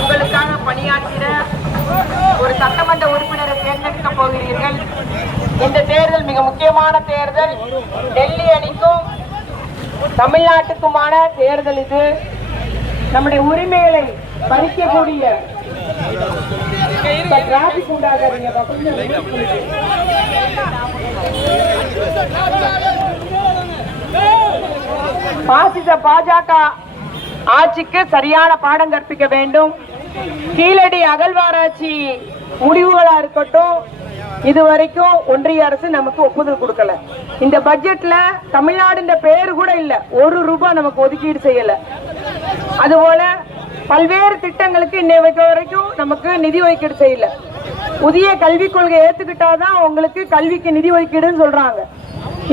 உங்களுக்காக பணியாற்றிட ஒரு சட்டமன்ற உறுப்பினரை தேர்ந்தெடுக்க போகிறீர்கள். இந்த தேர்தல் மிக முக்கியமான தேர்தல். டெல்லி அணிக்கும் தமிழ்நாட்டுக்குமான தேர்தல். இது நம்முடைய உரிமைகளை பறிக்கக்கூடிய டிராபிக் உண்டாகாதீங்க. பாசிச பாஜக ஆட்சிக்கு சரியான பாடம் கற்பிக்க வேண்டும். கீழடி அகழ்வாராய்ச்சி முடிவுகளா இருக்கட்டும், இதுவரைக்கும் ஒன்றிய அரசு நமக்கு ஒப்புதல் கொடுக்கல. இந்த பட்ஜெட்ல தமிழ்நாடு பேரு கூட இல்ல, ₹1 நமக்கு ஒதுக்கீடு செய்யல. அதுபோல பல்வேறு திட்டங்களுக்கு இன்னைக்கு வரைக்கும் நமக்கு நிதி ஒதுக்கீடு செய்யல. புதிய கல்விக் கொள்கை ஏத்துக்கிட்டாதான் உங்களுக்கு கல்விக்கு நிதி ஒதுக்கீடுன்னு சொல்றாங்க.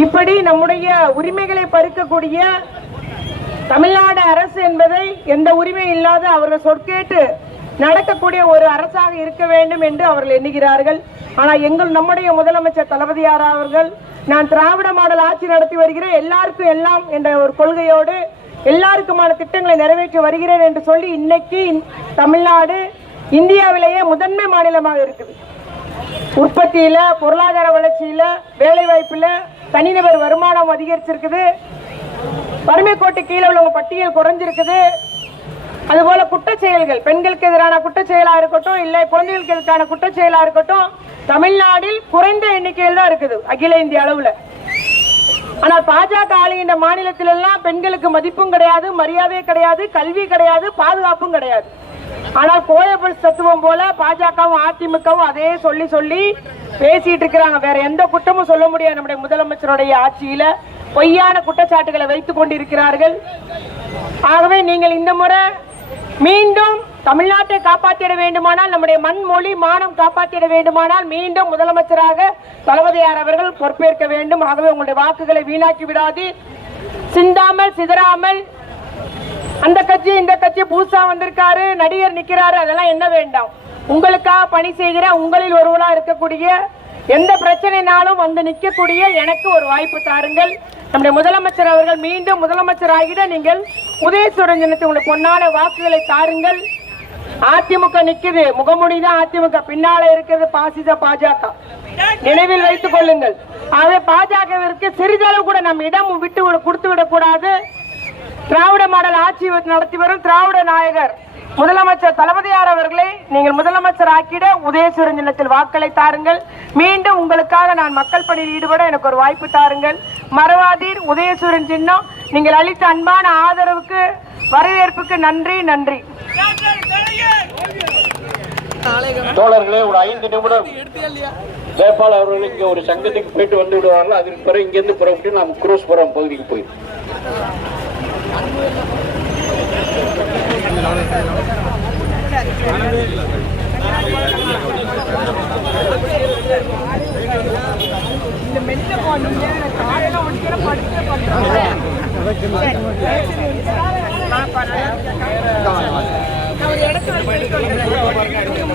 இப்படி நம்முடைய உரிமைகளை பறிக்கக்கூடிய தமிழ்நாடு அரசு என்பதை எந்த உரிமை இல்லாத அவர்கள் சொற்கேட்டு நடக்கக்கூடிய ஒரு அரசாக இருக்க வேண்டும் என்று அவர்கள் எண்ணுகிறார்கள். ஆனால் நம்முடைய முதலமைச்சர் தளபதியார் அவர்கள், நான் திராவிட மாடல் ஆட்சி நடத்தி வருகிறேன், எல்லாருக்கும் எல்லாம் என்ற ஒரு கொள்கையோடு எல்லாருக்குமான திட்டங்களை நிறைவேற்றி வருகிறேன் என்று சொல்லி இன்னைக்கு தமிழ்நாடு இந்தியாவிலேயே முதன்மை மாநிலமாக இருக்குது. உற்பத்தியில, பொருளாதார வளர்ச்சியில, வேலை வாய்ப்புல, தனிநபர் வருமானம் அதிகரிச்சிருக்குது. வறுமை கோட்டு கீழே உள்ளவங்க பட்டியல் குறைஞ்சிருக்குது. அதுபோல குற்றச்செயல்கள், பெண்களுக்கு எதிரான குற்றச்செயலா இருக்கட்டும், இல்லை குழந்தைகளுக்கு எதிரான குற்றச்செயலா இருக்கட்டும், தமிழ்நாட்டில் குறைந்த எண்ணிக்கையில் தான் இருக்குது அகில இந்திய அளவுல. ஆனால் பாஜக ஆளுகின்ற மாநிலத்தில் எல்லாம் பெண்களுக்கு மதிப்பும் கிடையாது, மரியாதை கிடையாது, கல்வி கிடையாது, பாதுகாப்பும் கிடையாது. ஆனால் கோயபல்ஸ் தத்துவம் போல பாஜகவும் அதிமுகவும் அதே சொல்லி சொல்லி பேசிட்டு இருக்கிறாங்க. வேற எந்த குற்றமும் சொல்ல முடியாது. நம்முடைய முதலமைச்சருடைய ஆட்சியில பொய்யான குற்றச்சாட்டுகளை வைத்துக் கொண்டிருக்கிறார்கள். ஆகவே நீங்கள் இந்த முறை மீண்டும் தமிழ்நாட்டை காப்பாற்றிட வேண்டுமானால், நம்முடைய மண் மொழி மானம் காப்பாற்றிட வேண்டுமானால் மீண்டும் முதலமைச்சராக தளபதியார் அவர்கள் பொறுப்பேற்க வேண்டும். ஆகவே உங்களுடைய வாக்குகளை வீணாக்கி விடாது, சிந்தாமல் சிதறாமல் அந்த கட்சி இந்த கட்சி புதுசா வந்திருக்காரு, நடிகர் நிக்கிறாரு, அதெல்லாம் என்ன வேண்டாம். உங்களுக்காக பணி செய்கிற உங்களில் ஒருவரா இருக்கக்கூடிய எந்த பிரச்சனைனாலும் வந்து நிற்கக்கூடிய எனக்கு ஒரு வாய்ப்பு தாருங்கள். நம்முடைய முதலமைச்சர் அவர்கள் மீண்டும் முதலமைச்சர் ஆகிட நீங்கள் உதயசூரன் சின்னத்தை உங்களுடைய பொன்னான வாக்குகளை தாருங்கள். அதிமுக நிக்குது, முகமுடிதான் அதிமுக, பின்னால இருக்கிறது பாசிச பாஜக, நினைவில் வைத்துக் கொள்ளுங்கள். ஆகவே பாஜகவிற்கு சிறிதளவு கூட நம் இடம் விட்டு கொடுத்து விடக்கூடாது. திராவிட மாடல் ஆட்சி நடத்தி வரும் திராவிட நாயகர் முதலமைச்சர் தளபதியார் அவர்களை நீங்கள் முதலமைச்சர் ஆக்கிட உதயசூரன் சின்னத்தில் வாக்களை தாருங்கள். மீண்டும் உங்களுக்காக நான் மக்கள் பணியில் ஈடுபட எனக்கு ஒரு வாய்ப்பு தாருங்கள். மறவாதீர் உதயசூரன் சின்னம். நீங்கள் அளித்த அன்பான ஆதரவுக்கு, வரவேற்புக்கு நன்றி நன்றி. தோழர்களே, ஒரு 5 நிமிடம் ஜெயபால் அவர்கள் இங்க ஒரு சங்கத்துக்கு போயிட்டு வந்து விடுவார்கள். அதற்கு பிறகு இங்கிருந்து புறப்பட்டு நாம் குரூஸ்புரம் பகுதிக்கு போய் இந்த